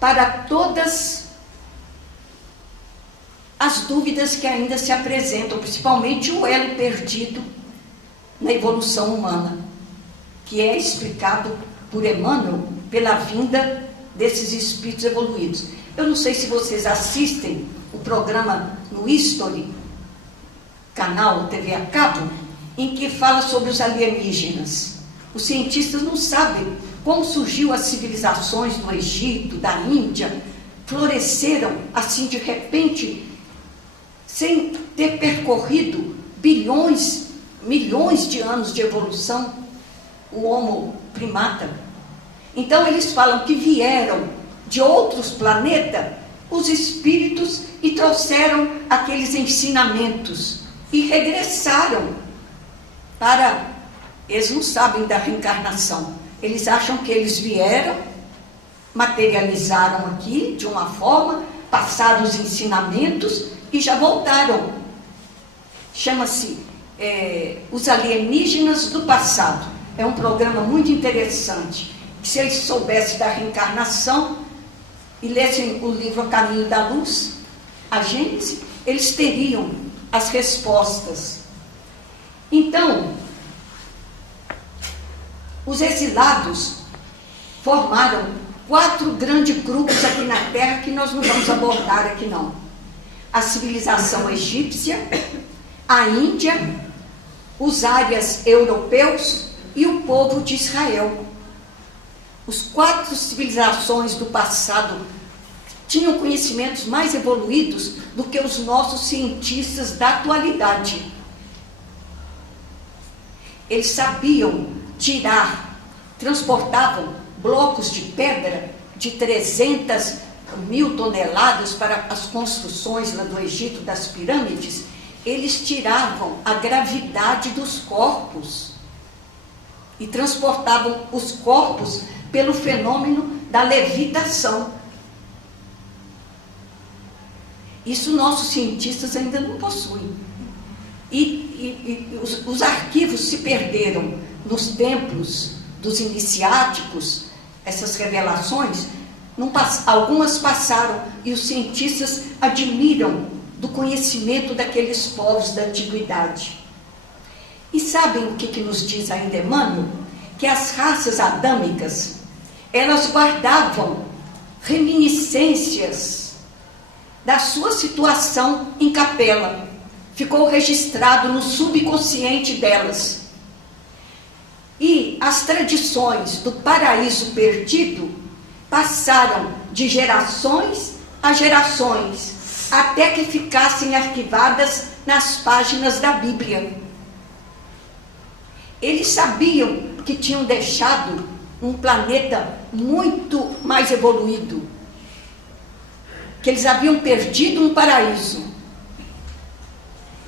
para todas as dúvidas que ainda se apresentam, principalmente o elo perdido na evolução humana, que é explicado por Emmanuel pela vinda desses espíritos evoluídos. Eu não sei se vocês assistem o programa no History, canal TV a cabo, em que fala sobre os alienígenas. Os cientistas não sabem como surgiu as civilizações do Egito, da Índia, floresceram assim de repente, sem ter percorrido bilhões, milhões de anos de evolução, o Homo primata. Então eles falam que vieram de outros planetas os espíritos e trouxeram aqueles ensinamentos e regressaram para... Eles não sabem da reencarnação. Eles acham que eles vieram, materializaram aqui de uma forma, passaram os ensinamentos e já voltaram. Chama-se Os Alienígenas do Passado. É um programa muito interessante. Se eles soubessem da reencarnação e lessem o livro O Caminho da Luz, a Gênese, eles teriam as respostas. Então, os exilados formaram 4 grandes grupos aqui na Terra que nós não vamos abordar aqui não. A civilização egípcia, a Índia, os árias europeus e o povo de Israel. Os 4 civilizações do passado tinham conhecimentos mais evoluídos do que os nossos cientistas da atualidade. Eles sabiam transportavam blocos de pedra de 300.000 toneladas para as construções lá do Egito, das pirâmides. Eles tiravam a gravidade dos corpos e transportavam os corpos pelo fenômeno da levitação. Isso nossos cientistas ainda não possuem. Os arquivos se perderam nos templos dos iniciáticos, essas revelações, algumas passaram e os cientistas admiram do conhecimento daqueles povos da antiguidade. E sabem o que nos diz ainda Emmanuel? Que as raças adâmicas, elas guardavam reminiscências da sua situação em capela. Ficou registrado no subconsciente delas. E as tradições do paraíso perdido passaram de gerações a gerações, até que ficassem arquivadas nas páginas da Bíblia. Eles sabiam que tinham deixado um planeta muito mais evoluído, que eles haviam perdido um paraíso.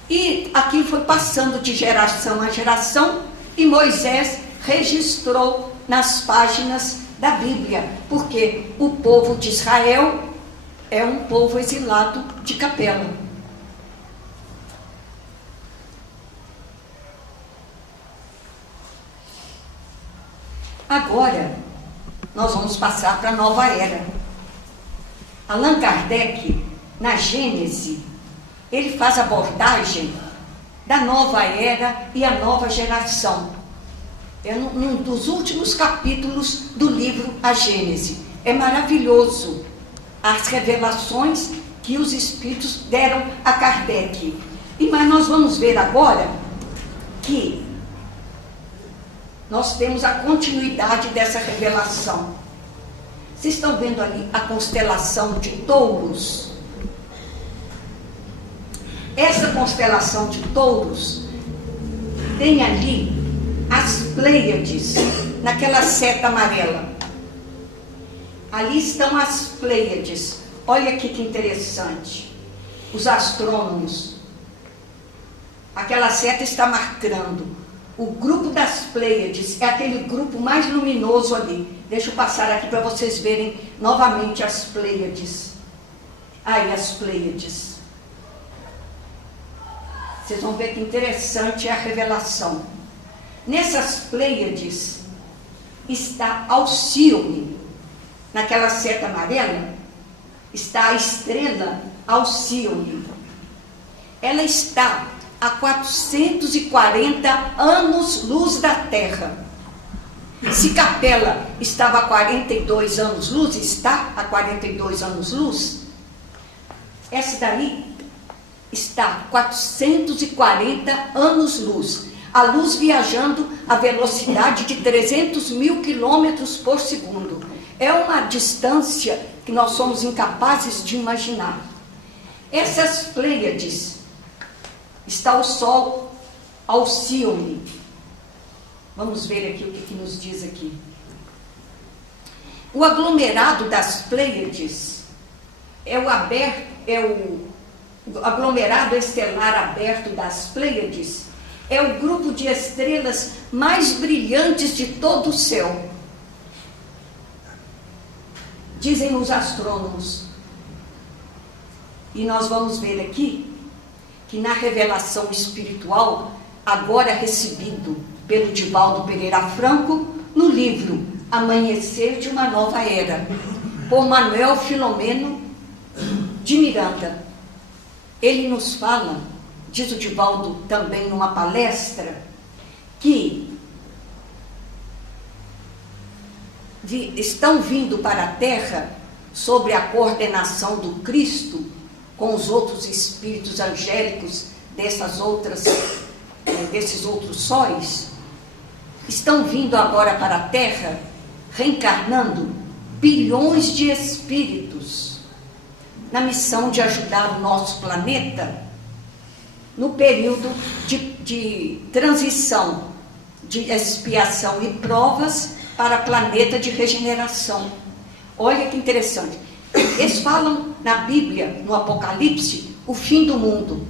E aquilo foi passando de geração a geração, e Moisés registrou nas páginas da Bíblia, porque o povo de Israel é um povo exilado de capela. Agora, nós vamos passar para a nova era. Allan Kardec, na Gênese, ele faz abordagem da nova era e a nova geração. É num dos últimos capítulos do livro A Gênese. É maravilhoso as revelações que os espíritos deram a Kardec. Mas nós vamos ver agora que nós temos a continuidade dessa revelação. Vocês estão vendo ali a constelação de Touros? Essa constelação de Touros tem ali as Pleiades, naquela seta amarela. Ali estão as Pleiades. Olha aqui que interessante. Os astrônomos. Aquela seta está marcando. O grupo das Pleiades é aquele grupo mais luminoso ali. Deixa eu passar aqui para vocês verem novamente as Pleiades. Aí as Pleiades. Vocês vão ver que interessante é a revelação. Nessas Pleiades está Alcíone. naquela seta amarela, está a estrela Alcíone. Ela está a 440 anos-luz da Terra. Se Capela estava a 42 anos-luz, está a 42 anos-luz, essa daí está 440 anos-luz. A luz viajando a velocidade de 300 mil quilômetros por segundo. É uma distância que nós somos incapazes de imaginar. Essas Pleiades, está o Sol Alcíone. Vamos ver aqui o que nos diz aqui. O aglomerado das Pleiades é o aglomerado estelar aberto das Pleiades, é o grupo de estrelas mais brilhantes de todo o céu. Dizem os astrônomos. E nós vamos ver aqui que na revelação espiritual, agora recebido pelo Divaldo Pereira Franco, no livro Amanhecer de uma Nova Era, por Manuel Filomeno de Miranda. Ele nos fala, diz o Divaldo também numa palestra, que estão vindo para a Terra, sob a coordenação do Cristo, com os outros espíritos angélicos desses outros sóis, estão vindo agora para a Terra, reencarnando bilhões de espíritos, na missão de ajudar o nosso planeta no período de transição, de expiação e provas para planeta de regeneração. Olha que interessante. Eles falam na Bíblia, no Apocalipse, o fim do mundo.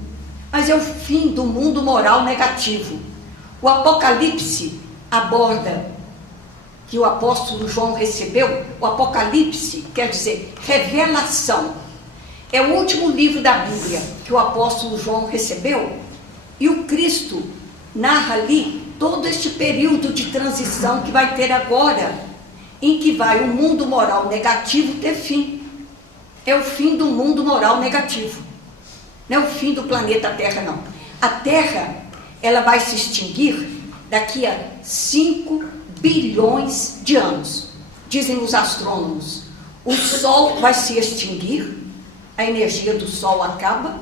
Mas é o fim do mundo moral negativo. O Apocalipse aborda, que o apóstolo João recebeu, o Apocalipse quer dizer revelação. É o último livro da Bíblia que o apóstolo João recebeu, e o Cristo narra ali todo este período de transição que vai ter agora, em que vai o mundo moral negativo ter fim. É o fim do mundo moral negativo. Não é o fim do planeta Terra, não. A Terra, ela vai se extinguir daqui a 5 bilhões de anos. Dizem os astrônomos. O Sol vai se extinguir, a energia do Sol acaba,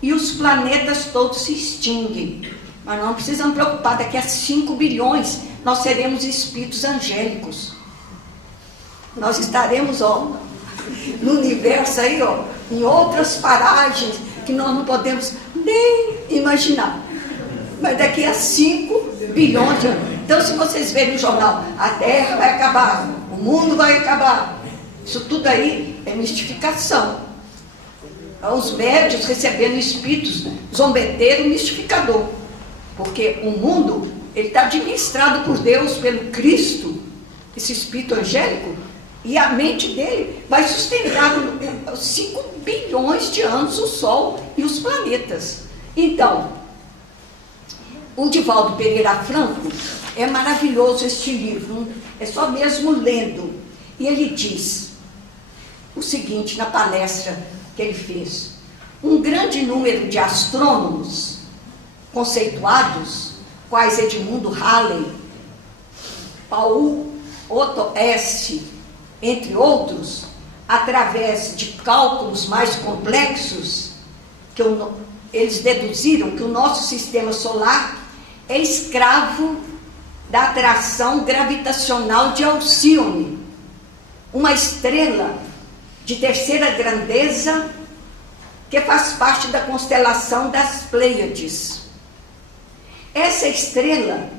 e os planetas todos se extinguem. Mas não precisamos preocupar, daqui a 5 bilhões nós seremos espíritos angélicos. Nós estaremos, no universo aí, em outras paragens que nós não podemos nem imaginar. Mas daqui a 5 bilhões de anos. Então, se vocês verem no jornal, a Terra vai acabar, o mundo vai acabar, isso tudo aí é mistificação. Os médios recebendo espíritos zombeteiro mistificador. Porque o mundo, ele está administrado por Deus, pelo Cristo, esse espírito angélico, e a mente dele vai sustentar 5 bilhões de anos o Sol e os planetas. Então, o Divaldo Pereira Franco, é maravilhoso este livro, é só mesmo lendo. E ele diz o seguinte, na palestra que ele fez: um grande número de astrônomos conceituados, quais Edmundo Halley, Paul Otto Hesse, entre outros, através de cálculos mais complexos, eles deduziram que o nosso sistema solar é escravo da atração gravitacional de Alcíone, uma estrela de terceira grandeza que faz parte da constelação das Pleiades. Essa estrela,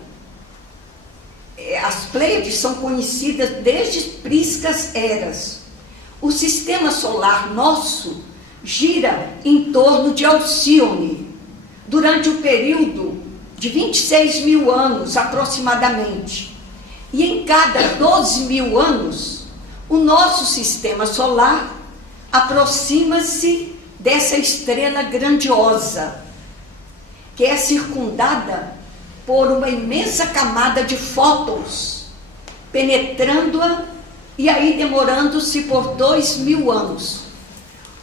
as Pleiades são conhecidas desde priscas eras. O sistema solar nosso gira em torno de Alcíone durante o período de 26 mil anos aproximadamente. E em cada 12 mil anos, o nosso sistema solar aproxima-se dessa estrela grandiosa, que é circundada por uma imensa camada de fótons, penetrando-a e aí demorando-se por 2.000 anos.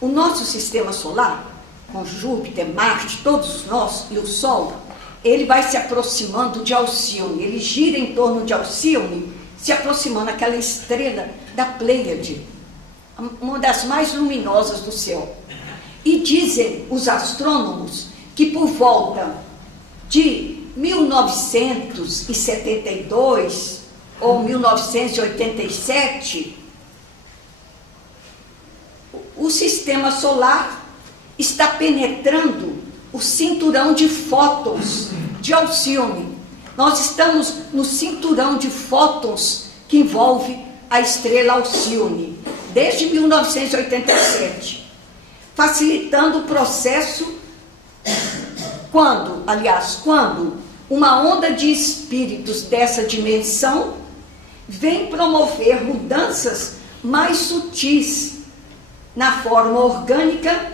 O nosso sistema solar, com Júpiter, Marte, todos nós e o Sol, ele vai se aproximando de Alcíone, ele gira em torno de Alcíone, se aproximando aquela estrela da Pleiade, uma das mais luminosas do céu. E dizem os astrônomos que por volta de 1972 ou 1987, o sistema solar está penetrando o cinturão de fótons de Alcíone. Nós estamos no cinturão de fótons que envolve a estrela Alcíone, desde 1987, facilitando o processo quando uma onda de espíritos dessa dimensão vem promover mudanças mais sutis na forma orgânica,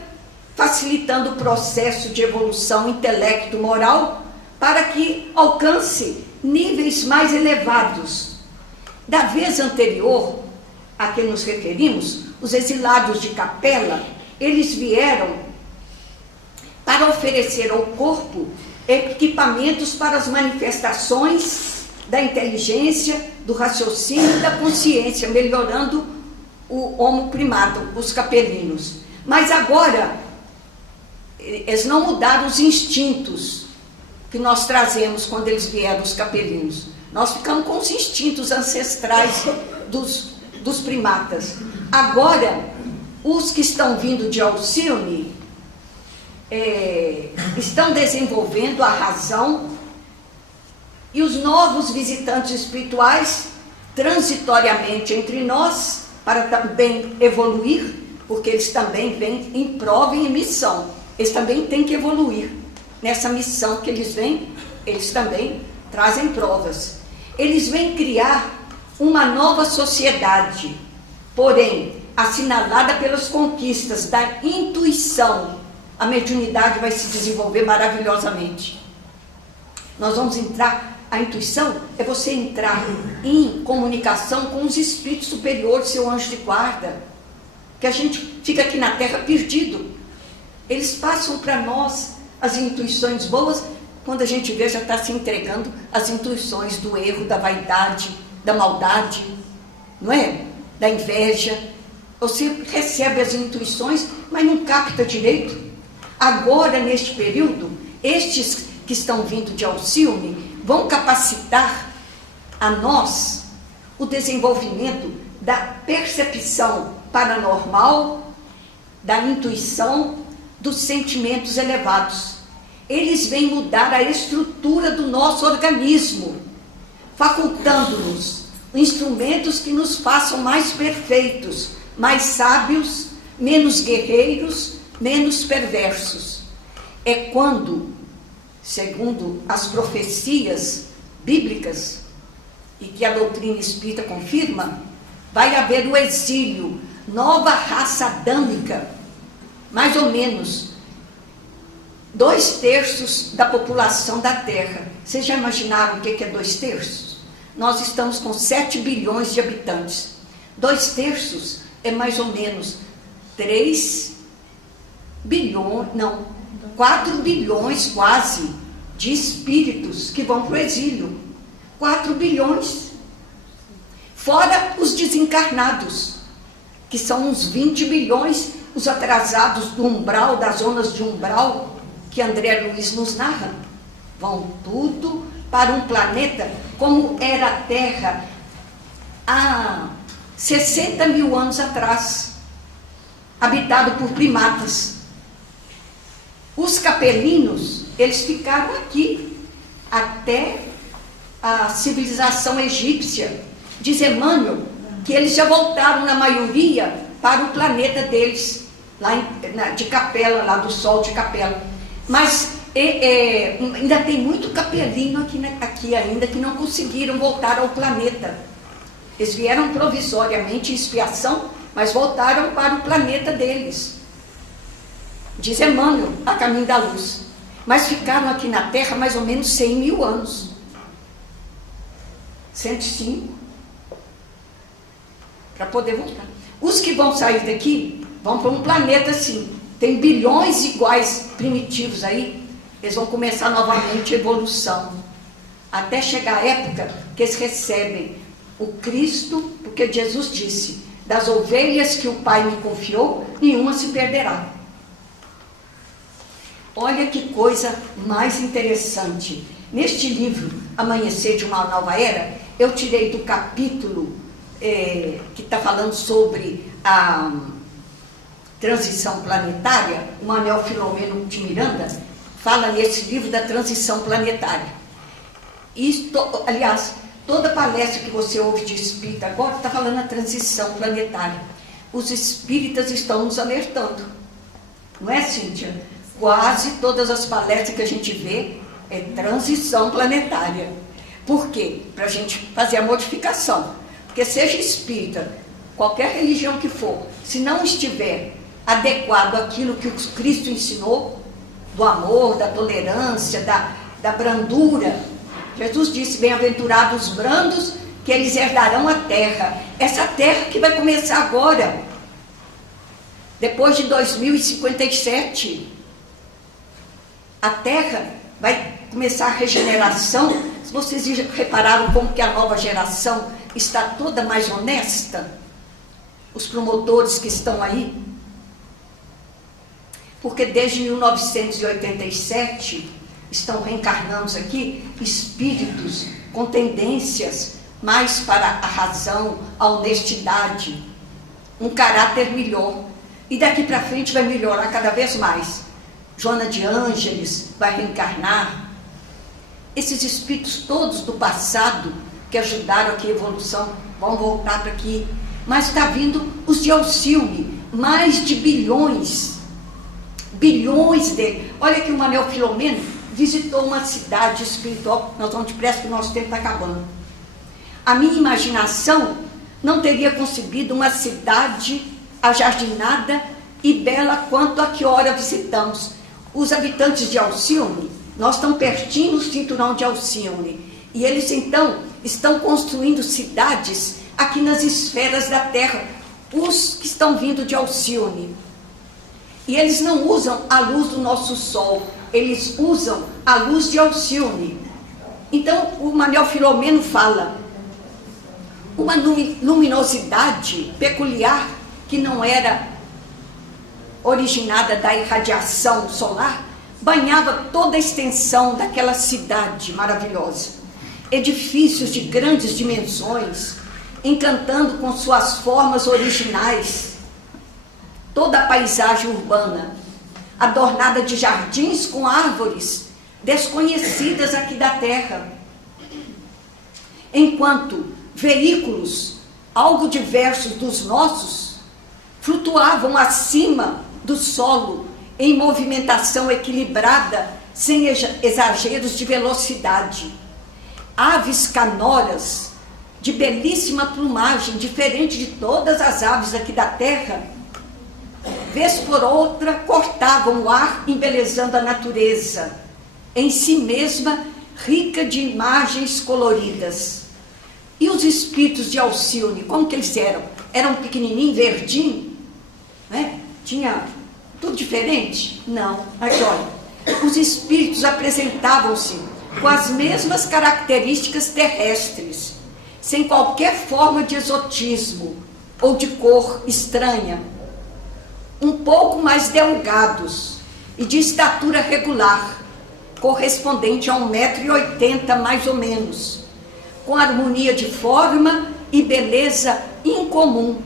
facilitando o processo de evolução intelecto-moral para que alcance níveis mais elevados. Da vez anterior a que nos referimos, os exilados de Capela, eles vieram para oferecer ao corpo equipamentos para as manifestações da inteligência, do raciocínio e da consciência, melhorando o homo primato, os capelinos. Mas agora, eles não mudaram os instintos que nós trazemos quando eles vieram, os capelinos. Nós ficamos com os instintos ancestrais dos primatas. Agora, os que estão vindo de Alcíone estão desenvolvendo a razão, e os novos visitantes espirituais, transitoriamente entre nós, para também evoluir, porque eles também vêm em prova e em missão. Eles também têm que evoluir. Nessa missão que eles vêm, eles também trazem provas. Eles vêm criar uma nova sociedade, porém, assinalada pelas conquistas da intuição. A mediunidade vai se desenvolver maravilhosamente. Nós vamos entrar, a intuição é você entrar em comunicação com os espíritos superiores, seu anjo de guarda, que a gente fica aqui na Terra perdido. Eles passam para nós as intuições boas, quando a gente vê, já está se entregando as intuições do erro, da vaidade, da maldade, não é? Da inveja. Você recebe as intuições, mas não capta direito. Agora, neste período, estes que estão vindo de Alcíone vão capacitar a nós o desenvolvimento da percepção paranormal, da intuição, dos sentimentos elevados. Eles vêm mudar a estrutura do nosso organismo, facultando-nos instrumentos que nos façam mais perfeitos, mais sábios, menos guerreiros, menos perversos. É quando, segundo as profecias bíblicas, e que a doutrina espírita confirma, vai haver o exílio, nova raça adâmica, mais ou menos 2/3 da população da Terra. Vocês já imaginaram o que é 2/3? Nós estamos com 7 bilhões de habitantes. 2/3 é mais ou menos 4 bilhões quase de espíritos que vão para o exílio. 4 bilhões. Fora os desencarnados, que são uns 20 bilhões, os atrasados do umbral, das zonas de umbral, que André Luiz nos narra. Vão tudo para um planeta como era a Terra há 60.000 anos atrás, habitado por primatas. Os capelinos, eles ficaram aqui até a civilização egípcia. Diz Emmanuel que eles já voltaram, na maioria, para o planeta deles, lá de Capela, lá do Sol de Capela. Mas ainda tem muito capelino aqui ainda que não conseguiram voltar ao planeta. Eles vieram provisoriamente em expiação, mas voltaram para o planeta deles. Diz Emmanuel, a caminho da luz. Mas ficaram aqui na Terra mais ou menos 100.000 anos. 105. para poder voltar. Os que vão sair daqui vão para um planeta assim, tem bilhões iguais primitivos aí, eles vão começar novamente a evolução, até chegar a época que eles recebem o Cristo, porque Jesus disse, das ovelhas que o Pai me confiou, nenhuma se perderá. Olha que coisa mais interessante. Neste livro, Amanhecer de uma Nova Era, eu tirei do capítulo que está falando sobre a transição planetária, o Manuel Filomeno de Miranda fala nesse livro da transição planetária. Aliás, toda palestra que você ouve de espírita agora está falando a transição planetária. Os espíritas estão nos alertando. Não é, Cíntia? Quase todas as palestras que a gente vê é transição planetária. Por quê? Para a gente fazer a modificação. Porque seja espírita, qualquer religião que for, se não estiver adequado àquilo que o Cristo ensinou, do amor, da tolerância, da brandura, Jesus disse, bem-aventurados os brandos, que eles herdarão a terra. Essa terra que vai começar agora, depois de 2057. A terra vai começar a regeneração. Se vocês repararam como que a nova geração está toda mais honesta, os promotores que estão aí, porque desde 1987 estão reencarnando aqui espíritos com tendências mais para a razão, a honestidade, um caráter melhor, e daqui para frente vai melhorar cada vez mais. Joana de Ângeles vai reencarnar. Esses espíritos todos do passado que ajudaram aqui a evolução vão voltar para aqui. Mas está vindo os de Alcione, mais de bilhões dele. Olha que o Manuel Filomeno visitou uma cidade espiritual. Nós vamos depressa que o nosso tempo está acabando. A minha imaginação não teria concebido uma cidade ajardinada e bela quanto a que ora visitamos. Os habitantes de Alcione, nós estamos pertinho do cinturão de Alcione, e eles então estão construindo cidades aqui nas esferas da Terra, os que estão vindo de Alcione. E eles não usam a luz do nosso Sol, eles usam a luz de Alcione. Então o Manuel Filomeno fala, uma luminosidade peculiar que não era originada da irradiação solar, banhava toda a extensão daquela cidade maravilhosa. Edifícios de grandes dimensões, encantando com suas formas originais toda a paisagem urbana, adornada de jardins com árvores desconhecidas aqui da terra. Enquanto veículos, algo diversos dos nossos, flutuavam acima do solo, em movimentação equilibrada, sem exageros de velocidade. Aves canoras, de belíssima plumagem, diferente de todas as aves aqui da terra, vez por outra cortavam o ar, embelezando a natureza, em si mesma rica de imagens coloridas. E os espíritos de Alcione, como que eles eram? Eram pequenininho, verdinho, né? Tinha tudo diferente? Não. Aqui, olha, os espíritos apresentavam-se com as mesmas características terrestres, sem qualquer forma de exotismo ou de cor estranha, um pouco mais delgados e de estatura regular, correspondente a 1,80 m mais ou menos, com harmonia de forma e beleza incomum,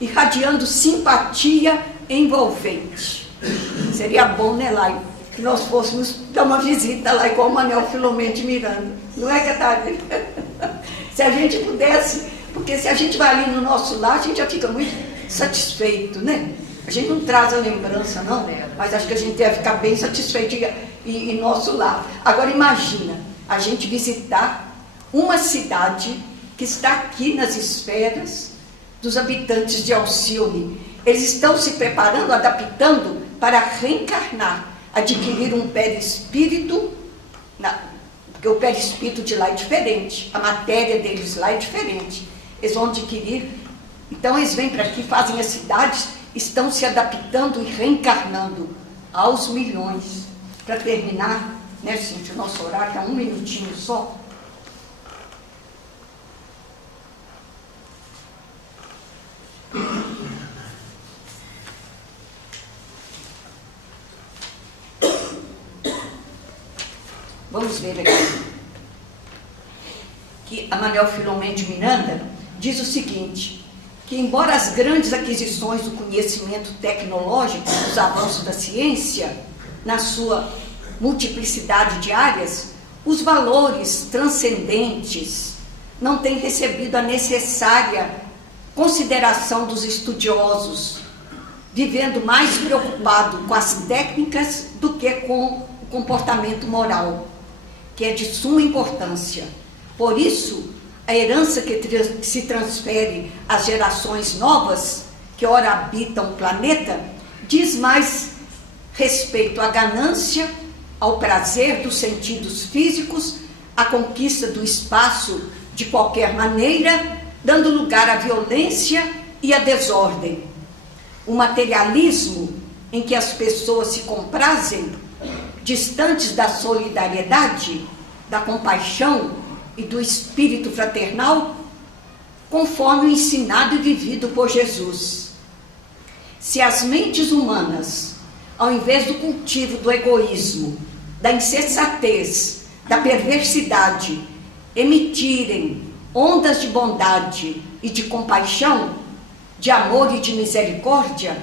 irradiando simpatia envolvente. Seria bom, né, Lai, que nós fôssemos dar uma visita lá, igual o Manuel Filomeno de Miranda. Não é, Catarina? Se a gente pudesse, porque se a gente vai ali no nosso lar, a gente já fica muito satisfeito, né? A gente não traz a lembrança, não, mas acho que a gente deve ficar bem satisfeito em nosso lar. Agora imagina, a gente visitar uma cidade que está aqui nas esferas dos habitantes de Alcione. Eles estão se preparando, adaptando para reencarnar, adquirir um perispírito, porque o perispírito de lá é diferente, a matéria deles lá é diferente. eles vão adquirir. Então eles vêm para aqui, fazem as cidades, estão se adaptando e reencarnando aos milhões. Para terminar, né, gente, o nosso horário é 1 minutinho só. Vamos ver aqui. Que a Manuel Filomeno de Miranda diz o seguinte, que embora as grandes aquisições do conhecimento tecnológico, os avanços da ciência, na sua multiplicidade de áreas, os valores transcendentes não têm recebido a necessária consideração dos estudiosos, vivendo mais preocupado com as técnicas do que com o comportamento moral, que é de suma importância. Por isso, a herança que se transfere às gerações novas, que ora habitam o planeta, diz mais respeito à ganância, ao prazer dos sentidos físicos, à conquista do espaço de qualquer maneira, dando lugar à violência e à desordem. O materialismo em que as pessoas se comprazem, distantes da solidariedade, da compaixão e do espírito fraternal, conforme o ensinado e vivido por Jesus. Se as mentes humanas, ao invés do cultivo do egoísmo, da insensatez, da perversidade, emitirem ondas de bondade e de compaixão, de amor e de misericórdia,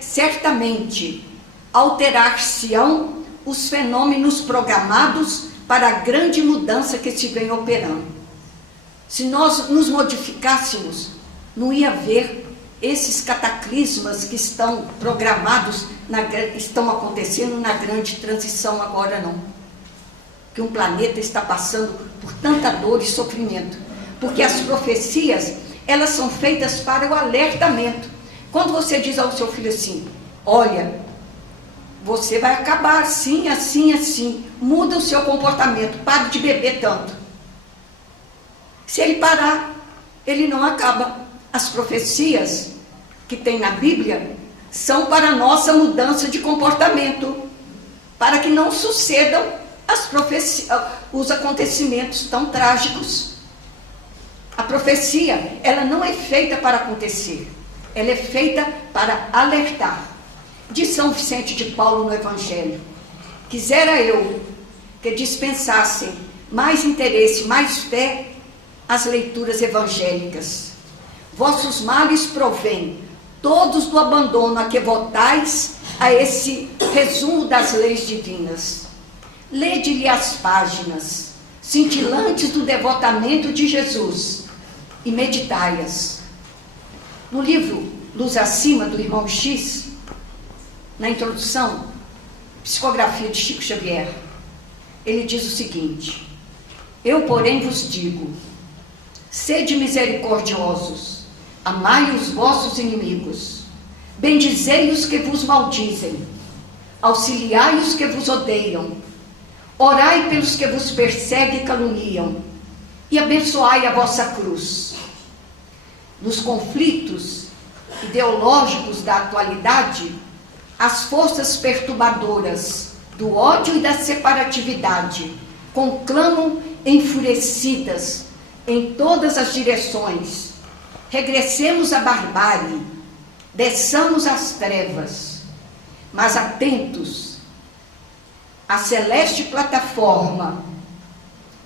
certamente alterar-se-ão os fenômenos programados para a grande mudança que se vem operando. Se nós nos modificássemos, não ia haver esses cataclismas que estão programados, estão acontecendo na grande transição agora não. Que um planeta está passando por tanta dor e sofrimento. Porque as profecias, elas são feitas para o alertamento. Quando você diz ao seu filho assim, olha, você vai acabar assim, assim, assim, muda o seu comportamento, pare de beber tanto. Se ele parar, ele não acaba. As profecias que tem na Bíblia são para a nossa mudança de comportamento, para que não sucedam os acontecimentos tão trágicos. A profecia, ela não é feita para acontecer, ela é feita para alertar. De São Vicente de Paulo no Evangelho, quisera eu que dispensassem mais interesse, mais fé às leituras evangélicas. Vossos males provêm todos do abandono a que votais a esse resumo das leis divinas. Lede-lhe as páginas cintilantes do devotamento de Jesus e meditai-as. No livro Luz Acima, do irmão X, na introdução, psicografia de Chico Xavier, ele diz o seguinte: eu, porém, vos digo, sede misericordiosos, amai os vossos inimigos, bendizei os que vos maldizem, auxiliai os que vos odeiam, orai pelos que vos perseguem e caluniam, e abençoai a vossa cruz. Nos conflitos ideológicos da atualidade, as forças perturbadoras do ódio e da separatividade conclamam enfurecidas em todas as direções. Regressemos à barbárie, desçamos às trevas, mas atentos à celeste plataforma,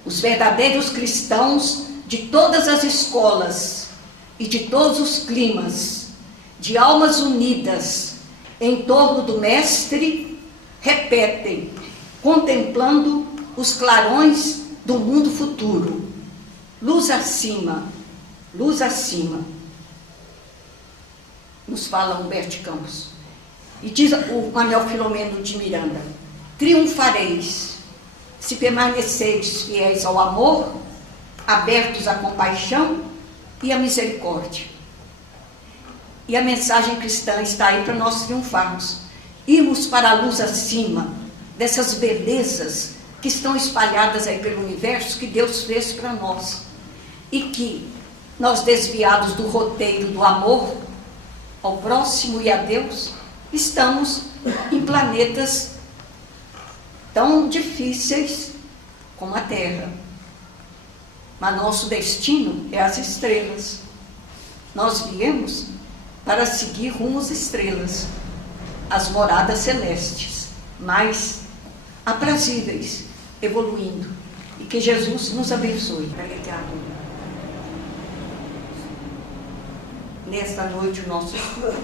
os verdadeiros cristãos de todas as escolas e de todos os climas, de almas unidas em torno do Mestre, repetem, contemplando os clarões do mundo futuro. Luz acima, luz acima. Nos fala Humberto Campos. E diz o Manuel Filomeno de Miranda: triunfareis, se permanecerdes fiéis ao amor, abertos à compaixão e à misericórdia. E a mensagem cristã está aí para nós triunfarmos, irmos para a luz acima dessas belezas que estão espalhadas aí pelo universo, que Deus fez para nós, e que nós desviados do roteiro do amor ao próximo e a Deus, estamos em planetas tão difíceis como a Terra. Mas nosso destino é as estrelas. Nós viemos para seguir rumo às estrelas, as moradas celestes, mais aprazíveis, evoluindo. E que Jesus nos abençoe. Nesta noite o nosso estudo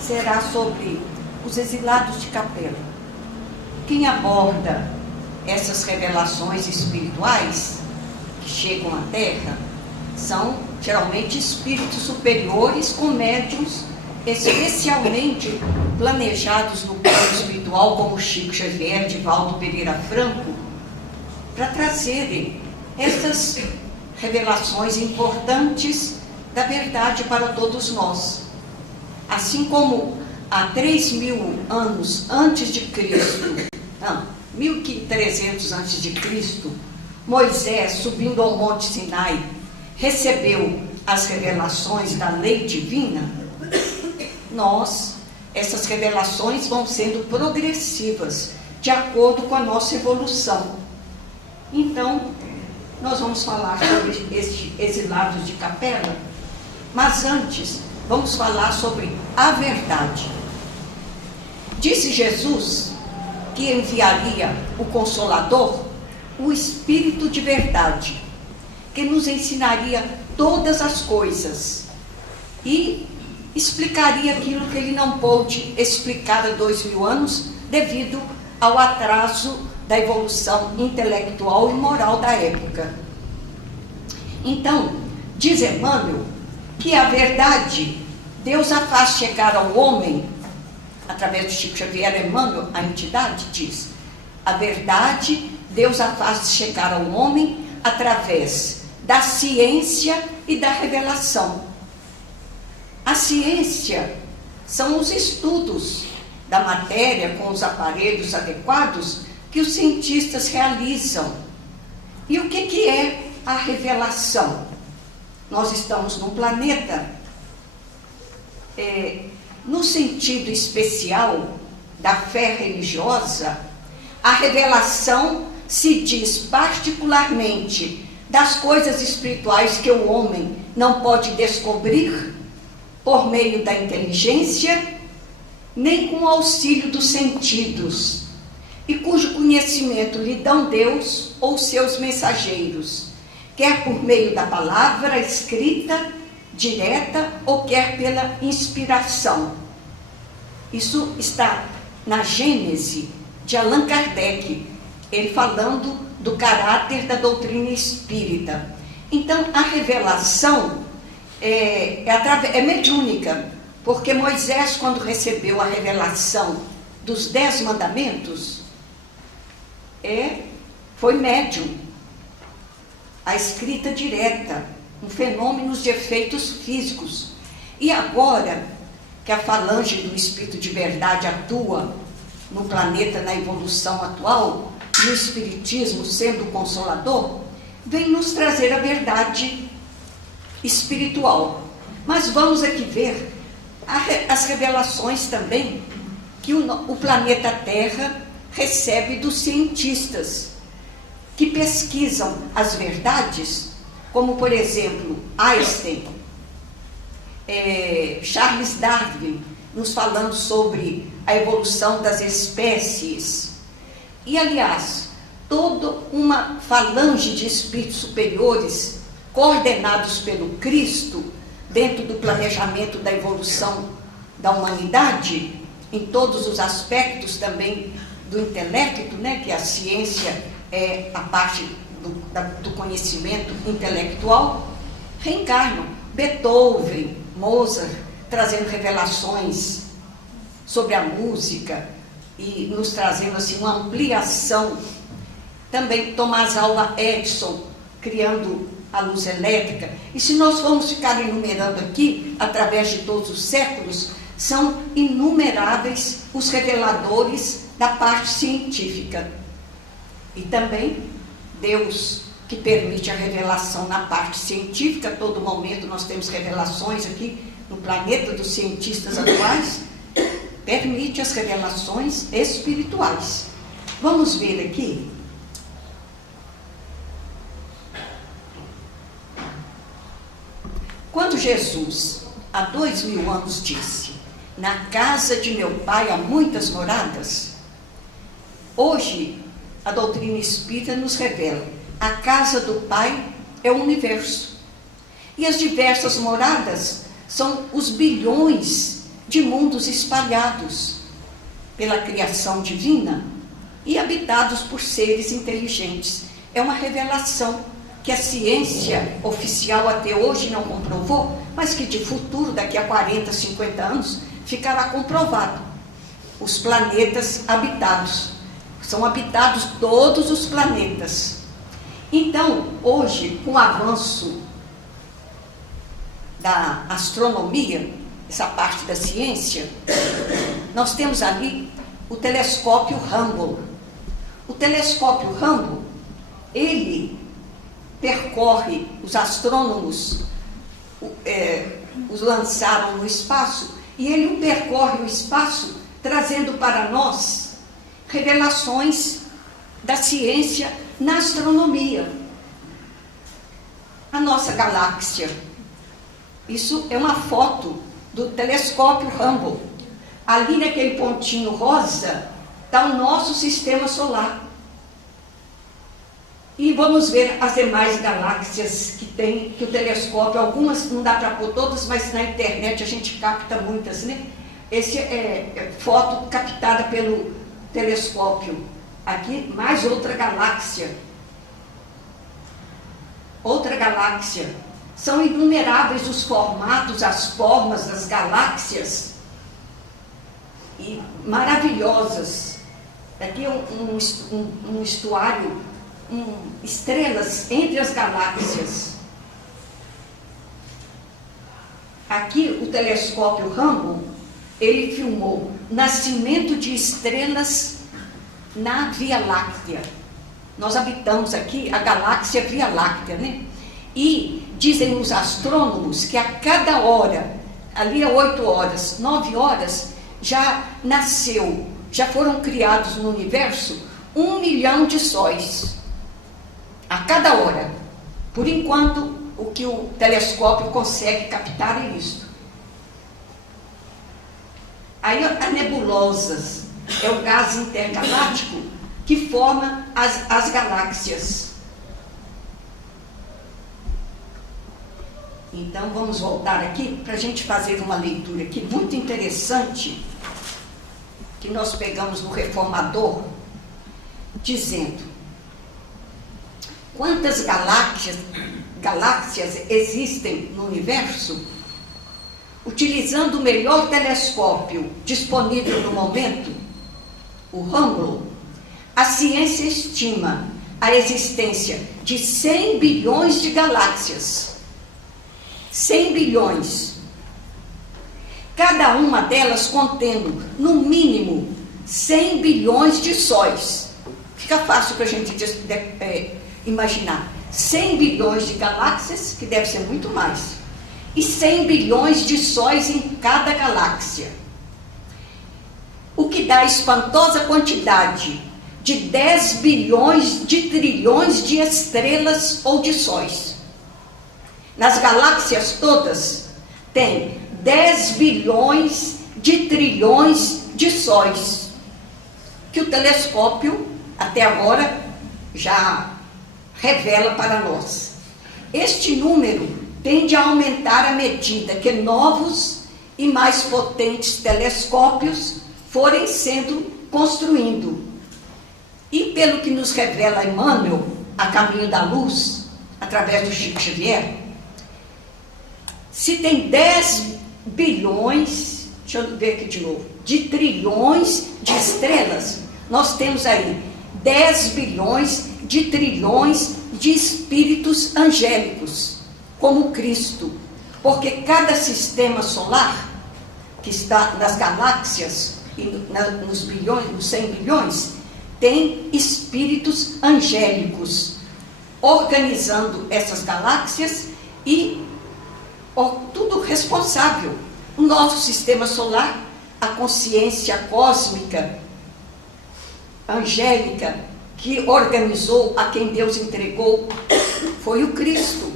será sobre os exilados de Capela. Quem aborda essas revelações espirituais que chegam à Terra são geralmente espíritos superiores com médiuns especialmente planejados no plano espiritual, como Chico Xavier, Divaldo Pereira Franco, para trazerem essas revelações importantes da verdade para todos nós. Assim como há 3.000 anos antes de Cristo, 1.300 antes de Cristo, Moisés, subindo ao Monte Sinai, recebeu as revelações da lei divina, essas revelações vão sendo progressivas, de acordo com a nossa evolução. Então, nós vamos falar sobre estes exilados de Capela, mas antes, vamos falar sobre a verdade. Disse Jesus que enviaria o Consolador, o Espírito de verdade, que nos ensinaria todas as coisas e explicaria aquilo que ele não pôde explicar há 2.000 anos devido ao atraso da evolução intelectual e moral da época. Então, diz Emmanuel que a verdade Deus a faz chegar ao homem, através de Chico Xavier. Emmanuel, a entidade, diz: a verdade Deus a faz chegar ao homem através da ciência e da revelação. A ciência são os estudos da matéria com os aparelhos adequados que os cientistas realizam. E o que é a revelação? Nós estamos num planeta, no sentido especial da fé religiosa, a revelação se diz particularmente das coisas espirituais que o homem não pode descobrir por meio da inteligência, nem com o auxílio dos sentidos, e cujo conhecimento lhe dão Deus ou seus mensageiros, quer por meio da palavra escrita, direta, ou quer pela inspiração. Isso está na Gênese de Allan Kardec, ele falando do caráter da doutrina espírita. Então, a revelação é mediúnica, porque Moisés, quando recebeu a revelação dos 10 mandamentos, foi médium. A escrita direta, um fenômeno de efeitos físicos. E agora que a falange do Espírito de verdade atua no planeta, na evolução atual, e o Espiritismo, sendo o consolador, vem nos trazer a verdade espiritual. Mas vamos aqui ver as revelações também que o planeta Terra recebe dos cientistas, que pesquisam as verdades, como, por exemplo, Einstein, Charles Darwin, nos falando sobre a evolução das espécies. E, aliás, toda uma falange de espíritos superiores, coordenados pelo Cristo, dentro do planejamento da evolução da humanidade, em todos os aspectos também do intelecto, que a ciência é a parte do conhecimento intelectual, reencarnam. Beethoven, Mozart, trazendo revelações sobre a música e nos trazendo assim uma ampliação. Também Thomas Alva Edison, criando a luz elétrica. E se nós formos ficar enumerando aqui, através de todos os séculos, são inumeráveis os reveladores da parte científica. E também Deus, que permite a revelação na parte científica. A todo momento nós temos revelações aqui no planeta dos cientistas atuais. Permite as revelações espirituais. Vamos ver aqui. Quando Jesus, há 2000 anos, disse: na casa de meu pai há muitas moradas, hoje a doutrina espírita nos revela: a casa do pai é o universo. E as diversas moradas são os bilhões de mundos espalhados pela criação divina e habitados por seres inteligentes. É uma revelação que a ciência oficial até hoje não comprovou, mas que de futuro, daqui a 40, 50 anos, ficará comprovado. Os planetas habitados. São habitados todos os planetas. Então, hoje, com o avanço da astronomia, essa parte da ciência, nós temos ali o telescópio Hubble. O telescópio Hubble, ele percorre, os astrônomos os lançaram no espaço, e ele percorre o espaço trazendo para nós revelações da ciência na astronomia. A nossa galáxia, isso é uma foto do telescópio Hubble. Ali naquele pontinho rosa está o nosso sistema solar. E vamos ver as demais galáxias que tem, que o telescópio, algumas não dá para pôr todas, mas na internet a gente capta muitas, né? Esse é foto captada pelo telescópio. Aqui, mais outra galáxia. Outra galáxia. São inumeráveis os formatos, as formas das galáxias. E maravilhosas. Aqui é um estuário, estrelas entre as galáxias. Aqui o telescópio Hubble, ele filmou nascimento de estrelas na Via Láctea. Nós habitamos aqui a galáxia Via Láctea, né? E dizem os astrônomos que a cada hora, ali é 8 horas, 9 horas, já nasceu, já foram criados no universo 1 milhão de sóis. A cada hora. Por enquanto, o que o telescópio consegue captar é isso. Aí as nebulosas é o gás intergaláctico que forma as galáxias. Então vamos voltar aqui para a gente fazer uma leitura aqui muito interessante que nós pegamos no Reformador, dizendo: quantas galáxias existem no universo? Utilizando o melhor telescópio disponível no momento, o Hubble, a ciência estima a existência de 100 bilhões de galáxias. 100 bilhões. Cada uma delas contendo, no mínimo, 100 bilhões de sóis. Fica fácil para a gente imaginar. 100 bilhões de galáxias, que deve ser muito mais, e 100 bilhões de sóis em cada galáxia. O que dá a espantosa quantidade de 10 bilhões de trilhões de estrelas ou de sóis. Nas galáxias todas, tem 10 bilhões de trilhões de sóis, que o telescópio, até agora, já revela para nós. Este número tende a aumentar à medida que novos e mais potentes telescópios forem sendo construídos. E pelo que nos revela Emmanuel, a caminho da luz, através do Chico Xavier, se tem 10 bilhões, deixa eu ver aqui de novo, de trilhões de estrelas, nós temos aí 10 bilhões de trilhões de espíritos angélicos, como Cristo, porque cada sistema solar que está nas galáxias e nos bilhões, nos 100 bilhões, tem espíritos angélicos. organizando essas galáxias e tudo responsável. O nosso sistema solar, a consciência cósmica, angélica, que organizou, a quem Deus entregou, foi o Cristo.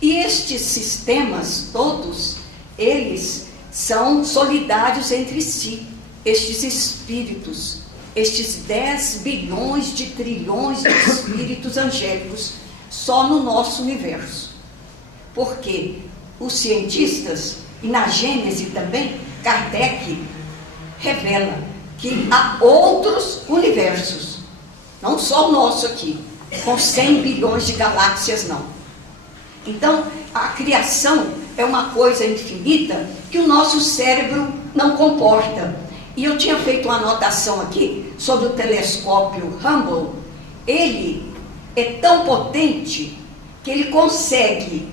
E estes sistemas todos, eles são solidários entre si, estes espíritos, estes 10 bilhões de trilhões de espíritos angélicos, só no nosso universo. Porque os cientistas, e na Gênese também, Kardec revela que há outros universos, não só o nosso aqui, com 100 bilhões de galáxias, não. Então, a criação é uma coisa infinita que o nosso cérebro não comporta. E eu tinha feito uma anotação aqui sobre o telescópio Hubble. Ele é tão potente que ele consegue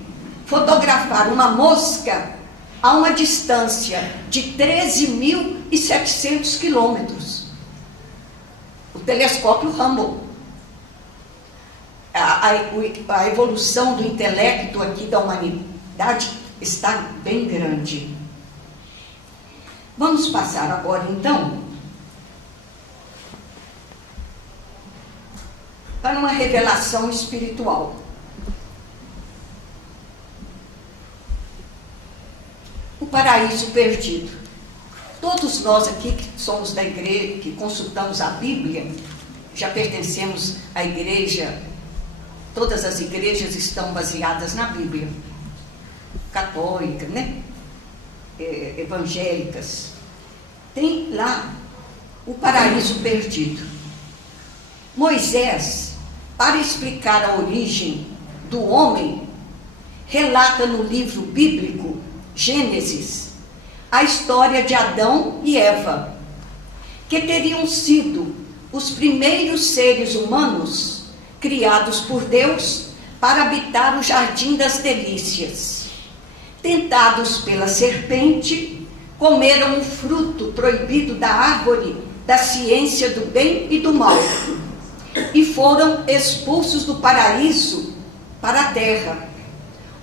fotografar uma mosca a uma distância de 13.700 quilômetros. O telescópio Hubble. A evolução do intelecto aqui da humanidade está bem grande. Vamos passar agora, então, para uma revelação espiritual. O paraíso perdido. Todos nós aqui que somos da igreja, que consultamos a Bíblia, já pertencemos à igreja, todas as igrejas estão baseadas na Bíblia, católica, né? Evangélicas. Tem lá o paraíso perdido. Moisés, para explicar a origem do homem, relata no livro bíblico Gênesis a história de Adão e Eva, que teriam sido os primeiros seres humanos criados por Deus para habitar o jardim das delícias. Tentados pela serpente, comeram o fruto proibido da árvore da ciência do bem e do mal e foram expulsos do paraíso para a terra,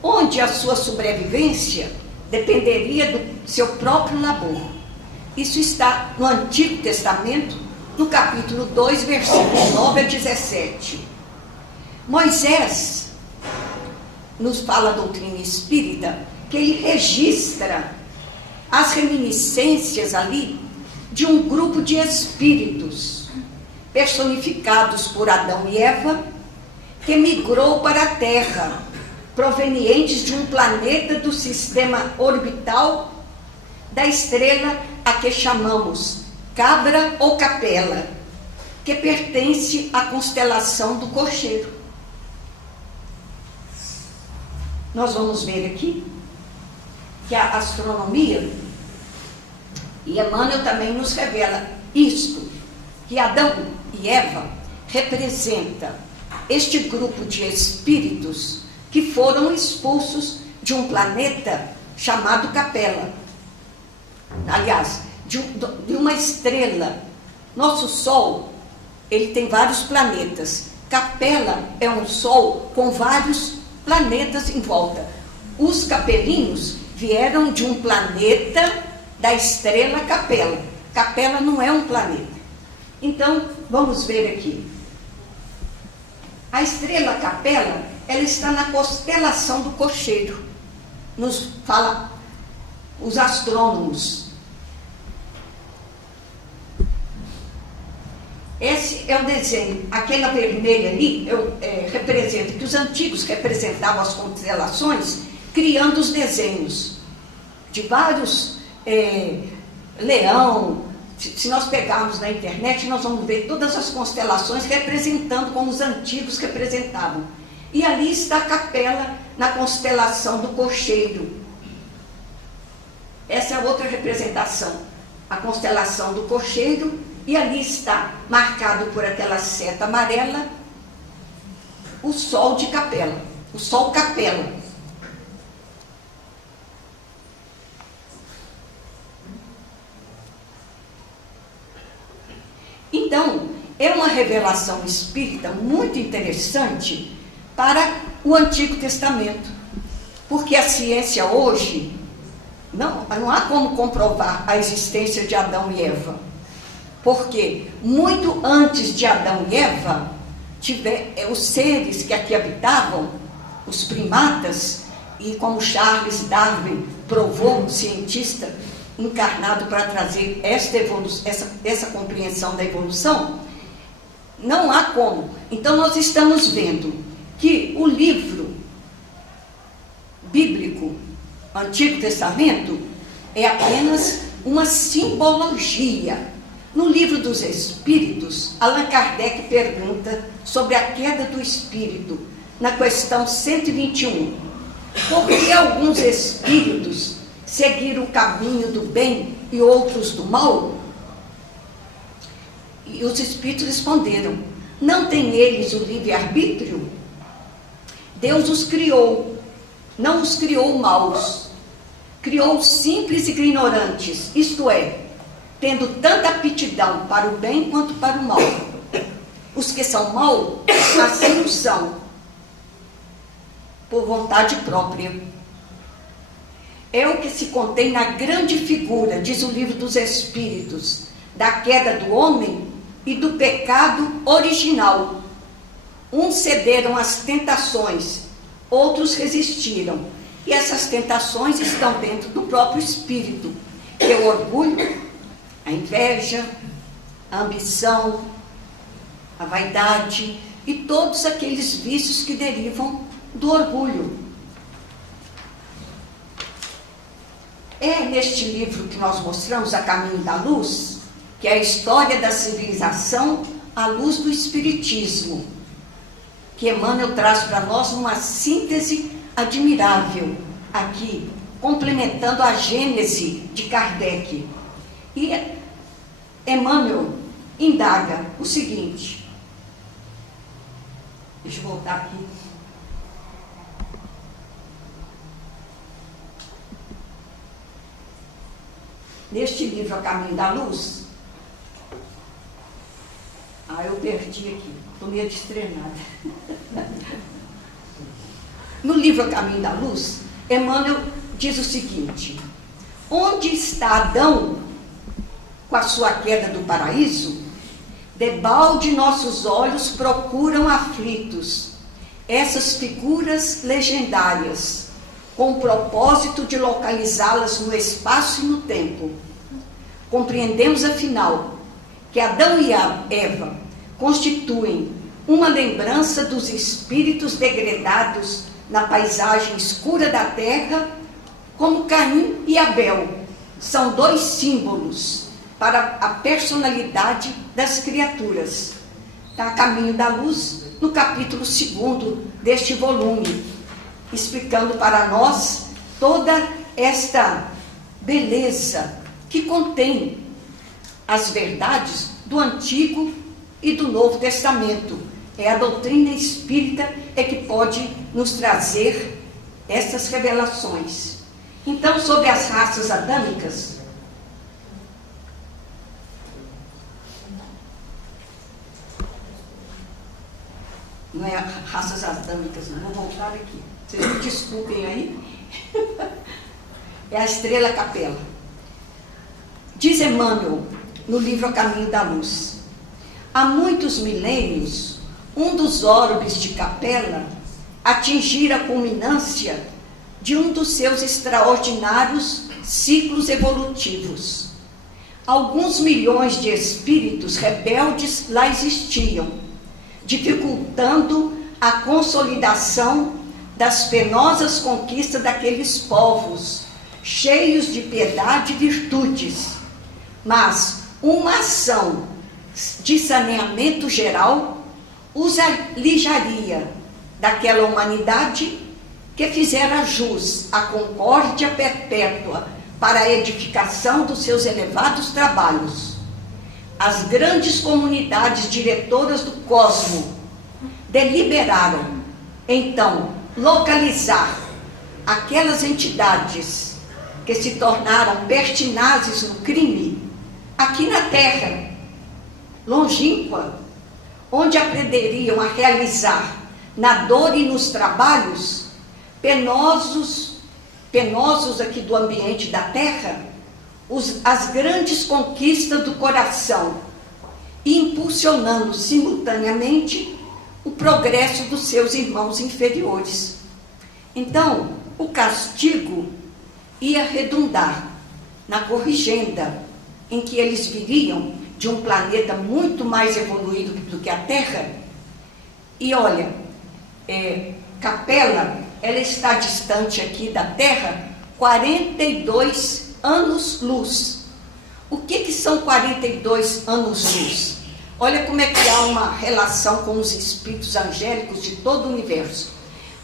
onde a sua sobrevivência dependeria do seu próprio labor. Isso está no Antigo Testamento, no capítulo 2, versículos 9 a 17. Moisés nos fala a doutrina espírita, que ele registra as reminiscências ali de um grupo de espíritos personificados por Adão e Eva, que migrou para a Terra, provenientes de um planeta do sistema orbital da estrela a que chamamos Cabra ou Capela, que pertence à constelação do Cocheiro. Nós vamos ver aqui que a astronomia, e Emmanuel também nos revela isto, que Adão e Eva representa este grupo de espíritos que foram expulsos de um planeta chamado Capela. Aliás, de uma estrela. Nosso Sol, ele tem vários planetas. Capela é um Sol com vários planetas em volta. Os capelinhos vieram de um planeta da estrela Capela. Capela não é um planeta. Então, vamos ver aqui. A estrela Capela, ela está na constelação do Cocheiro. Nos fala os astrônomos. Esse é o desenho. Aquela vermelha ali representa, que os antigos representavam as constelações, criando os desenhos de vários leão. Se nós pegarmos na internet, nós vamos ver todas as constelações representando como os antigos representavam. E ali está a Capela na constelação do Cocheiro. Essa é outra representação, a constelação do Cocheiro, e ali está marcado por aquela seta amarela o Sol de Capela, o Sol Capela. Então, é uma revelação espírita muito interessante para o Antigo Testamento, porque a ciência hoje não há como comprovar a existência de Adão e Eva, porque muito antes de Adão e Eva, os seres que aqui habitavam, os primatas, e como Charles Darwin provou, cientista encarnado para trazer essa compreensão da evolução, não há como. Então nós estamos vendo que o livro bíblico, Antigo Testamento, é apenas uma simbologia. No livro dos Espíritos, Allan Kardec pergunta sobre a queda do espírito, na questão 121. Por que alguns espíritos seguiram o caminho do bem e outros do mal? E os espíritos responderam: não têm eles o livre-arbítrio? Deus os criou, não os criou maus, criou simples e ignorantes, isto é, tendo tanta aptidão para o bem quanto para o mal. Os que são maus, assim o são, por vontade própria. É o que se contém na grande figura, diz o livro dos Espíritos, da queda do homem e do pecado original. Uns cederam às tentações, outros resistiram. E essas tentações estão dentro do próprio espírito, que é o orgulho, a inveja, a ambição, a vaidade e todos aqueles vícios que derivam do orgulho. É neste livro que nós mostramos, A Caminho da Luz, que é a história da civilização à luz do Espiritismo, que Emmanuel traz para nós uma síntese admirável aqui, complementando a gênese de Kardec. E Emmanuel indaga o seguinte, deixa eu voltar aqui. Neste livro, A Caminho da Luz, eu perdi aqui, estou meio destrenada. No livro A Caminho da Luz, Emmanuel diz o seguinte: onde está Adão com a sua queda do paraíso? Debalde nossos olhos procuram aflitos essas figuras legendárias, com o propósito de localizá-las no espaço e no tempo. Compreendemos, afinal, que Adão e Eva constituem uma lembrança dos espíritos degredados na paisagem escura da terra, como Caim e Abel são dois símbolos para a personalidade das criaturas. Está A Caminho da Luz, no capítulo 2 deste volume, explicando para nós toda esta beleza que contém as verdades do Antigo e do Novo Testamento. É a doutrina espírita que pode nos trazer essas revelações. Então, sobre as raças adâmicas, não é raças adâmicas, não, vou voltar aqui, vocês me desculpem aí. É a Estrela Capela. Diz Emmanuel no livro A Caminho da Luz: há muitos milênios, um dos orbes de Capela atingira a culminância de um dos seus extraordinários ciclos evolutivos. Alguns milhões de espíritos rebeldes lá existiam, dificultando a consolidação das penosas conquistas daqueles povos, cheios de piedade e virtudes. Mas uma ação de saneamento geral os alijaria daquela humanidade que fizera jus à concórdia perpétua para a edificação dos seus elevados trabalhos. As grandes comunidades diretoras do cosmo deliberaram, então, localizar aquelas entidades que se tornaram pertinazes no crime aqui na Terra, longínqua onde aprenderiam a realizar na dor e nos trabalhos penosos aqui do ambiente da terra, as grandes conquistas do coração, e impulsionando simultaneamente o progresso dos seus irmãos inferiores. Então, o castigo ia redundar na corrigenda, em que eles viriam de um planeta muito mais evoluído do que a Terra. E olha, Capela, ela está distante aqui da Terra 42 anos-luz. O que são 42 anos-luz? Olha como é que há uma relação com os espíritos angélicos de todo o universo.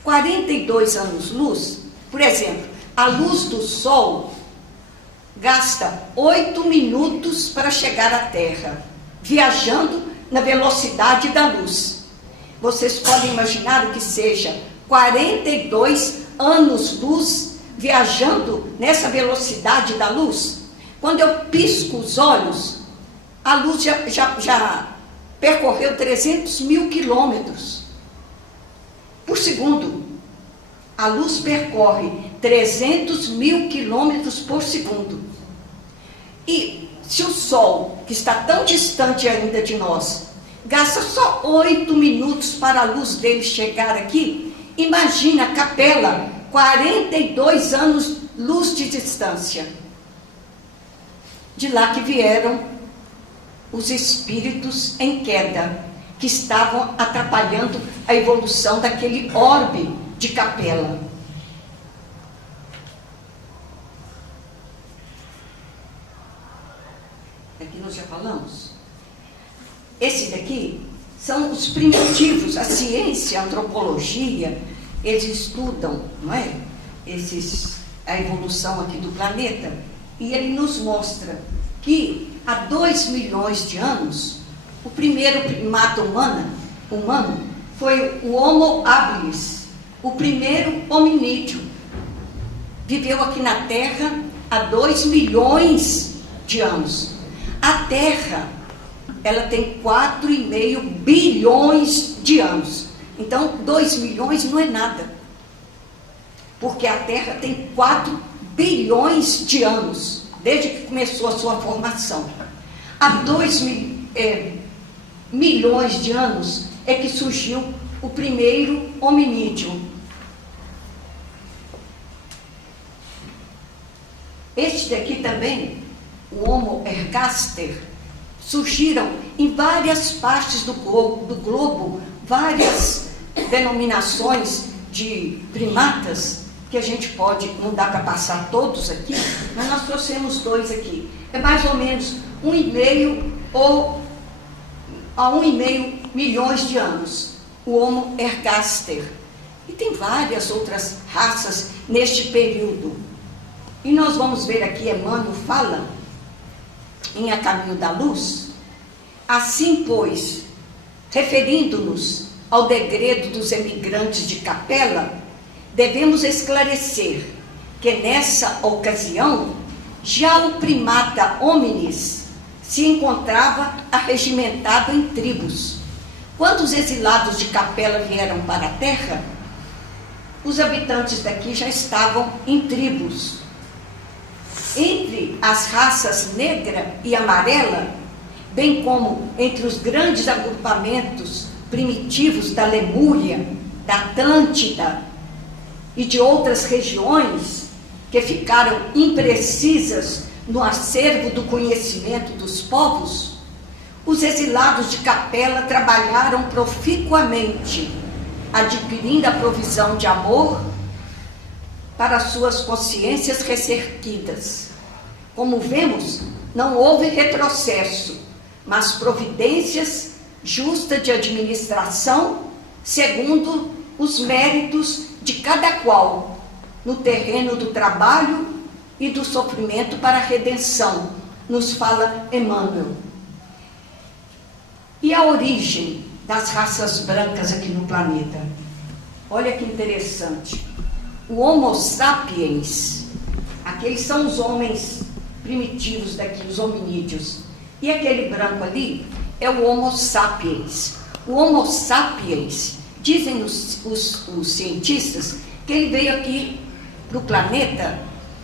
42 anos-luz, por exemplo, a luz do Sol gasta 8 minutos para chegar à Terra, viajando na velocidade da luz. Vocês podem imaginar o que seja 42 anos-luz viajando nessa velocidade da luz? Quando eu pisco os olhos, a luz já percorreu 300 mil quilômetros por segundo. A luz percorre 300 mil quilômetros por segundo. E se o Sol, que está tão distante ainda de nós, gasta só 8 minutos para a luz dele chegar aqui, imagina a Capela, 42 anos luz de distância. De lá que vieram os espíritos em queda, que estavam atrapalhando a evolução daquele orbe de Capela. Aqui nós já falamos. Esses daqui são os primitivos. A ciência, a antropologia, eles estudam, não é? A evolução aqui do planeta, e ele nos mostra que há 2 milhões de anos, o primeiro primata humano foi o Homo habilis, o primeiro hominídeo. Viveu aqui na Terra há 2 milhões de anos. A Terra, ela tem 4,5 bilhões de anos. Então, 2 milhões não é nada, porque a Terra tem 4 bilhões de anos, desde que começou a sua formação. Há 2 milhões de anos é que surgiu o primeiro hominídeo. Este daqui também, o Homo ergaster, surgiram em várias partes do globo, várias denominações de primatas, que a gente pode, não dá para passar todos aqui, mas nós trouxemos 2 aqui. É mais ou menos 1,5 ou a 1,5 milhões de anos, o Homo ergaster. E tem várias outras raças neste período. E nós vamos ver aqui, Emmanuel fala, em A Caminho da Luz, assim, pois, referindo-nos ao degredo dos emigrantes de Capela, devemos esclarecer que nessa ocasião já o primata hominis se encontrava arregimentado em tribos. Quando os exilados de Capela vieram para a Terra, os habitantes daqui já estavam em tribos. Entre as raças negra e amarela, bem como entre os grandes agrupamentos primitivos da Lemúria, da Atlântida e de outras regiões que ficaram imprecisas no acervo do conhecimento dos povos, os exilados de Capela trabalharam proficuamente, adquirindo a provisão de amor para suas consciências ressequidas. Como vemos, não houve retrocesso, mas providências justas de administração, segundo os méritos de cada qual, no terreno do trabalho e do sofrimento para a redenção, nos fala Emmanuel. E a origem das raças brancas aqui no planeta? Olha que interessante. O Homo sapiens, aqueles são os homens primitivos daqui, os hominídeos. E aquele branco ali é o Homo sapiens. O Homo sapiens, dizem os cientistas, que ele veio aqui para o planeta,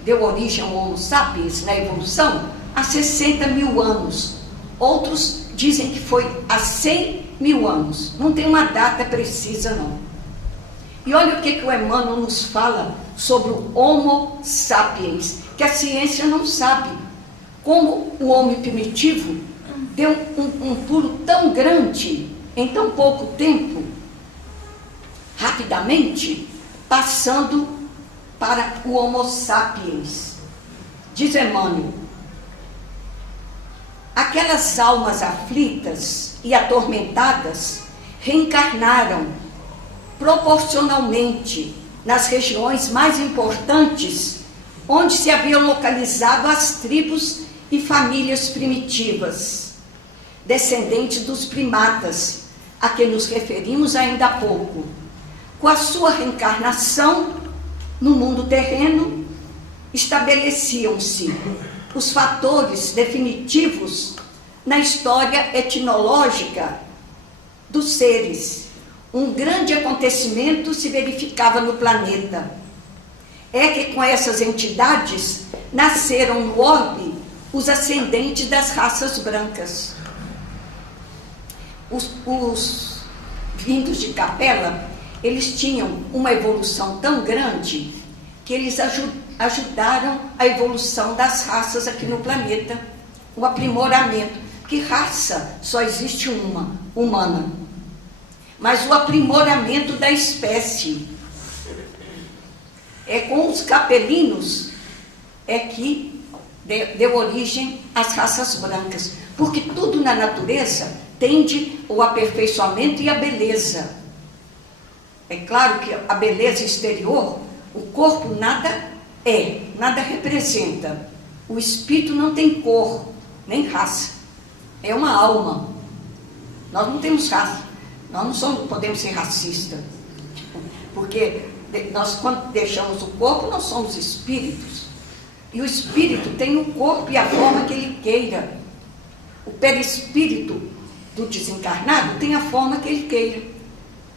deu origem ao Homo sapiens na evolução, há 60 mil anos. Outros dizem que foi há 100 mil anos. Não tem uma data precisa, não. E olha o que o Emmanuel nos fala sobre o Homo sapiens, que a ciência não sabe. Como o homem primitivo deu um pulo tão grande, em tão pouco tempo, rapidamente, passando para o Homo sapiens. Diz Emmanuel: aquelas almas aflitas e atormentadas reencarnaram proporcionalmente nas regiões mais importantes onde se haviam localizado as tribos e famílias primitivas, descendentes dos primatas, a que nos referimos ainda há pouco. Com a sua reencarnação no mundo terreno, estabeleciam-se os fatores definitivos na história etnológica dos seres. Um grande acontecimento se verificava no planeta. É que com essas entidades nasceram no orbe os ascendentes das raças brancas. Os vindos de Capela, eles tinham uma evolução tão grande que eles ajudaram a evolução das raças aqui no planeta, o aprimoramento. Que raça só existe uma, humana. Mas o aprimoramento da espécie. É com os capelinos é que deu origem às raças brancas. Porque tudo na natureza tende ao aperfeiçoamento e à beleza. É claro que a beleza exterior, o corpo nada representa. O espírito não tem cor, nem raça. É uma alma. Nós não temos raça. Nós não podemos ser racistas. Porque nós, quando deixamos o corpo, nós somos espíritos. E o espírito tem o corpo e a forma que ele queira. O perispírito do desencarnado tem a forma que ele queira.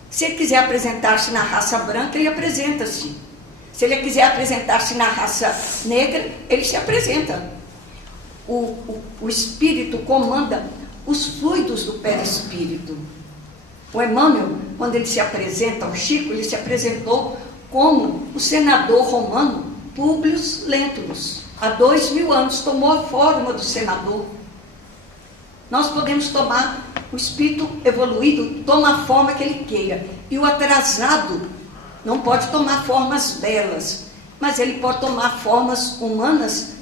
Se ele quiser apresentar-se na raça branca, ele apresenta-se. Se ele quiser apresentar-se na raça negra, ele se apresenta. O espírito comanda os fluidos do perispírito. O Emmanuel, quando ele se apresenta ao Chico, ele se apresentou como o senador romano Públio Lentulus. Há 2000 anos tomou a forma do senador. Nós podemos tomar, o espírito evoluído toma a forma que ele queira. E o atrasado não pode tomar formas belas, mas ele pode tomar formas humanas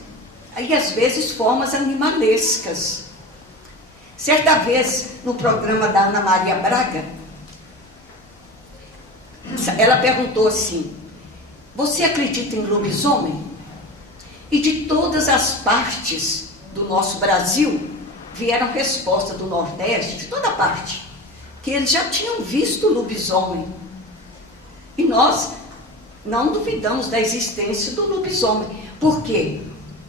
e às vezes formas animalescas. Certa vez, no programa da Ana Maria Braga, ela perguntou assim: você acredita em lobisomem? E de todas as partes do nosso Brasil vieram respostas do Nordeste, de toda parte, que eles já tinham visto o lobisomem. E nós não duvidamos da existência do lobisomem. Por quê?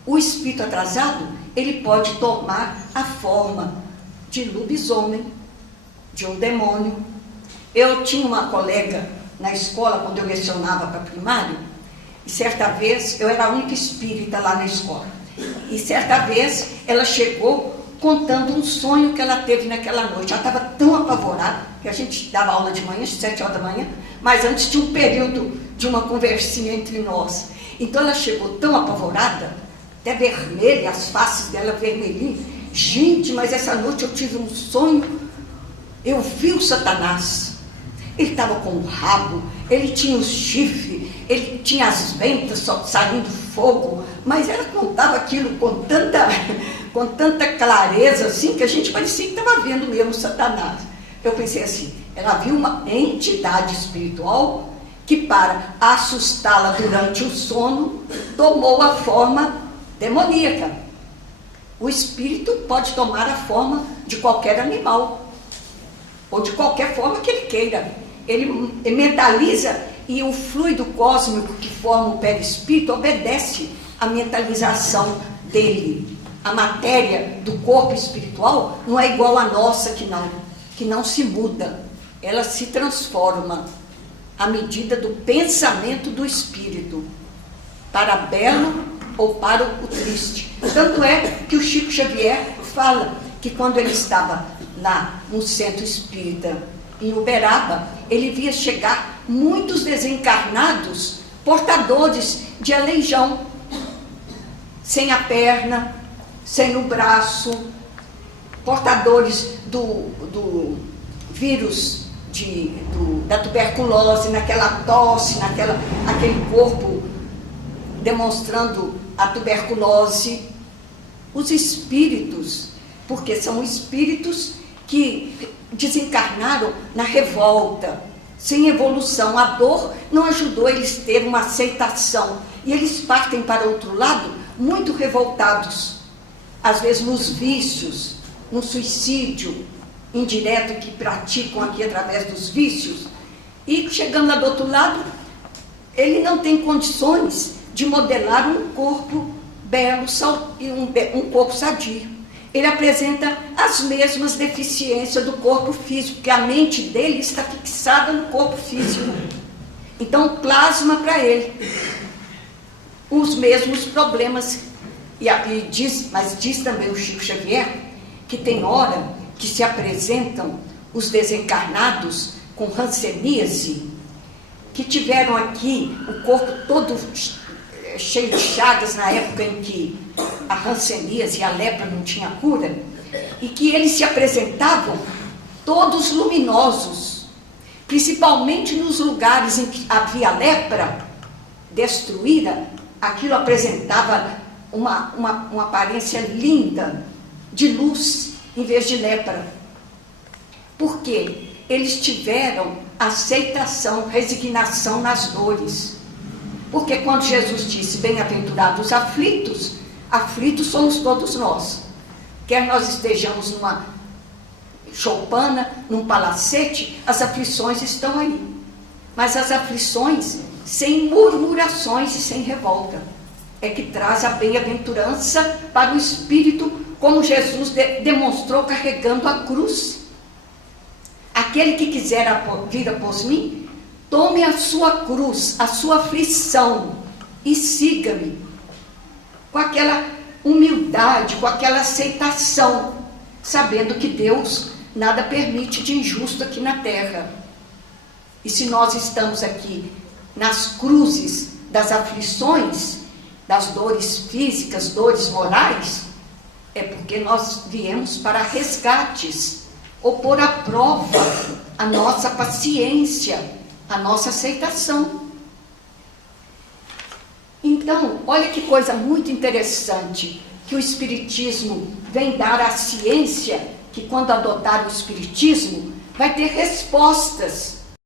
O espírito atrasado, ele pode tomar a forma de lobisomem, de um demônio. Eu tinha uma colega na escola, quando eu lecionava para primário, e certa vez, eu era a única espírita lá na escola, e certa vez ela chegou contando um sonho que ela teve naquela noite. Ela estava tão apavorada, que a gente dava aula de manhã, às 7 horas da manhã, mas antes tinha um período de uma conversinha entre nós. Então ela chegou tão apavorada, até vermelha, as faces dela vermelhinhas. Gente, mas essa noite eu tive um sonho, eu vi o Satanás. Ele estava com o rabo, ele tinha os chifres, ele tinha as ventas saindo fogo, mas ela contava aquilo com tanta clareza, assim, que a gente parecia que estava vendo mesmo o Satanás. Eu pensei assim, ela viu uma entidade espiritual que, para assustá-la durante o sono, tomou a forma demoníaca. O espírito pode tomar a forma de qualquer animal, ou de qualquer forma que ele queira. Ele mentaliza, e o fluido cósmico que forma o perispírito obedece à mentalização dele. A matéria do corpo espiritual não é igual à nossa, que que não se muda, ela se transforma à medida do pensamento do espírito, para belo ou para o triste. Tanto é que o Chico Xavier fala que quando ele estava lá no centro espírita, em Uberaba, ele via chegar muitos desencarnados, portadores de aleijão, sem a perna, sem o braço, portadores do vírus da tuberculose, naquela tosse, aquele corpo demonstrando a tuberculose. Os espíritos, porque são espíritos que desencarnaram na revolta, sem evolução. A dor não ajudou eles a ter uma aceitação. E eles partem para outro lado muito revoltados. Às vezes nos vícios, no suicídio indireto que praticam aqui através dos vícios. E chegando lá do outro lado, ele não tem condições de modelar um corpo belo e um corpo sadio. Ele apresenta as mesmas deficiências do corpo físico, porque a mente dele está fixada no corpo físico. Então plasma para ele os mesmos problemas. Mas diz também o Chico Xavier que tem hora que se apresentam os desencarnados com hanseníase, que tiveram aqui o corpo todo cheio de chagas na época em que a hanseníase e a lepra não tinha cura, e que eles se apresentavam todos luminosos, principalmente nos lugares em que havia lepra destruída. Aquilo apresentava uma aparência linda de luz em vez de lepra. Por quê? Eles tiveram aceitação, resignação nas dores. Porque quando Jesus disse, bem-aventurados os aflitos, aflitos somos todos nós. Quer nós estejamos numa choupana, num palacete, as aflições estão aí. Mas as aflições sem murmurações e sem revolta é que traz a bem-aventurança para o espírito, como Jesus demonstrou carregando a cruz. Aquele que quiser vir após mim, tome a sua cruz, a sua aflição e siga-me. Com aquela humildade, com aquela aceitação, sabendo que Deus nada permite de injusto aqui na terra. E se nós estamos aqui nas cruzes das aflições, das dores físicas, dores morais, é porque nós viemos para resgates, ou pôr à prova a nossa paciência, a nossa aceitação. Então, olha que coisa muito interessante, que o Espiritismo vem dar à ciência, que quando adotar o Espiritismo, vai ter respostas